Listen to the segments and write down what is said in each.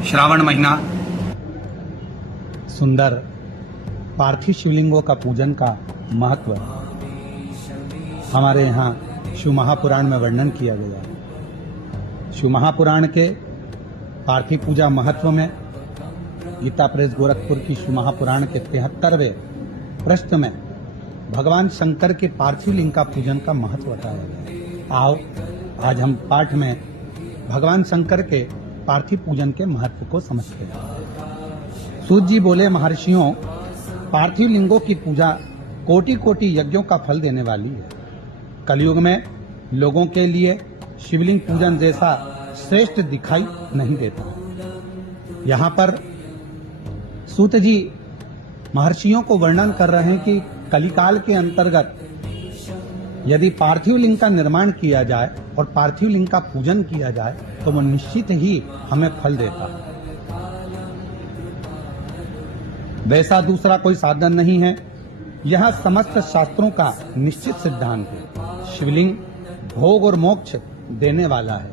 श्रावण महीना। सुंदर पार्थिव शिवलिंगों का पूजन का महत्व हमारे यहाँ शिव महापुराण में वर्णन किया गया है। शिव महापुराण के पार्थिव पूजा महत्व में गीता प्रेस गोरखपुर की शिव महापुराण के 73वें पृष्ठ में भगवान शंकर के पार्थिव लिंग का पूजन का महत्व बताया गया है। आओ आज हम पाठ में भगवान शंकर के पार्थिव पूजन के महत्व को समझते हैं। सूत जी बोले, महर्षियों, पार्थिव लिंगों की पूजा कोटि कोटि यज्ञों का फल देने वाली है। कलयुग में लोगों के लिए शिवलिंग पूजन जैसा श्रेष्ठ दिखाई नहीं देता। यहाँ पर सूत जी महर्षियों को वर्णन कर रहे हैं कि कलिकाल के अंतर्गत यदि पार्थिव लिंग का निर्माण किया जाए और पार्थिव लिंग का पूजन किया जाए तो वो निश्चित ही हमें फल देता है। वैसा दूसरा कोई साधन नहीं है। यह समस्त शास्त्रों का निश्चित सिद्धांत है। शिवलिंग भोग और मोक्ष देने वाला है।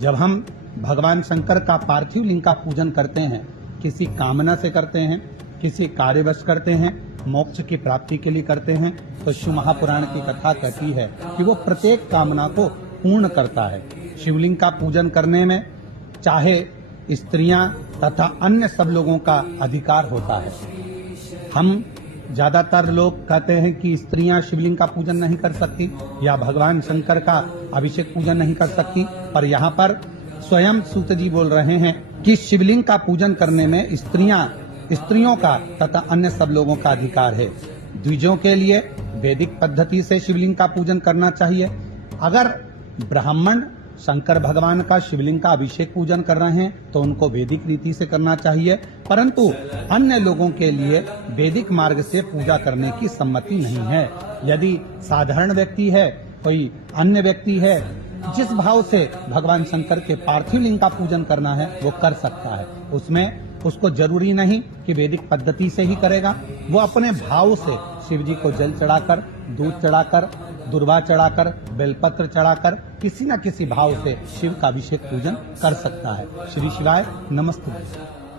जब हम भगवान शंकर का पार्थिव लिंग का पूजन करते हैं, किसी कामना से करते हैं, किसी कार्यवश करते हैं, मोक्ष की प्राप्ति के लिए करते हैं, तो शिव महापुराण की कथा कहती है कि वो प्रत्येक कामना को पूर्ण करता है। शिवलिंग का पूजन करने में चाहे स्त्रियां तथा अन्य सब लोगों का अधिकार होता है। हम ज्यादातर लोग कहते हैं कि स्त्रियां शिवलिंग का पूजन नहीं कर सकती या भगवान शंकर का अभिषेक पूजन नहीं कर सकती, पर यहाँ पर स्वयं सूत जी बोल रहे हैं कि शिवलिंग का पूजन करने में स्त्रियों का तथा अन्य सब लोगों का अधिकार है। द्विजों के लिए वैदिक पद्धति से शिवलिंग का पूजन करना चाहिए। अगर ब्राह्मण शंकर भगवान का शिवलिंग का अभिषेक पूजन कर रहे हैं तो उनको वैदिक रीति से करना चाहिए, परंतु अन्य लोगों के लिए वैदिक मार्ग से पूजा करने की सम्मति नहीं है। यदि साधारण व्यक्ति है, कोई अन्य व्यक्ति है, जिस भाव से भगवान शंकर के पार्थिव लिंग का पूजन करना है वो कर सकता है। उसमें उसको जरूरी नहीं कि वैदिक पद्धति से ही करेगा। वो अपने भाव से शिव जी को जल चढ़ाकर, दूध चढ़ाकर, दुर्वा चढ़ाकर, बेलपत्र चढ़ाकर किसी न किसी भाव से शिव का अभिषेक पूजन कर सकता है। श्री शिवाय नमस्ते।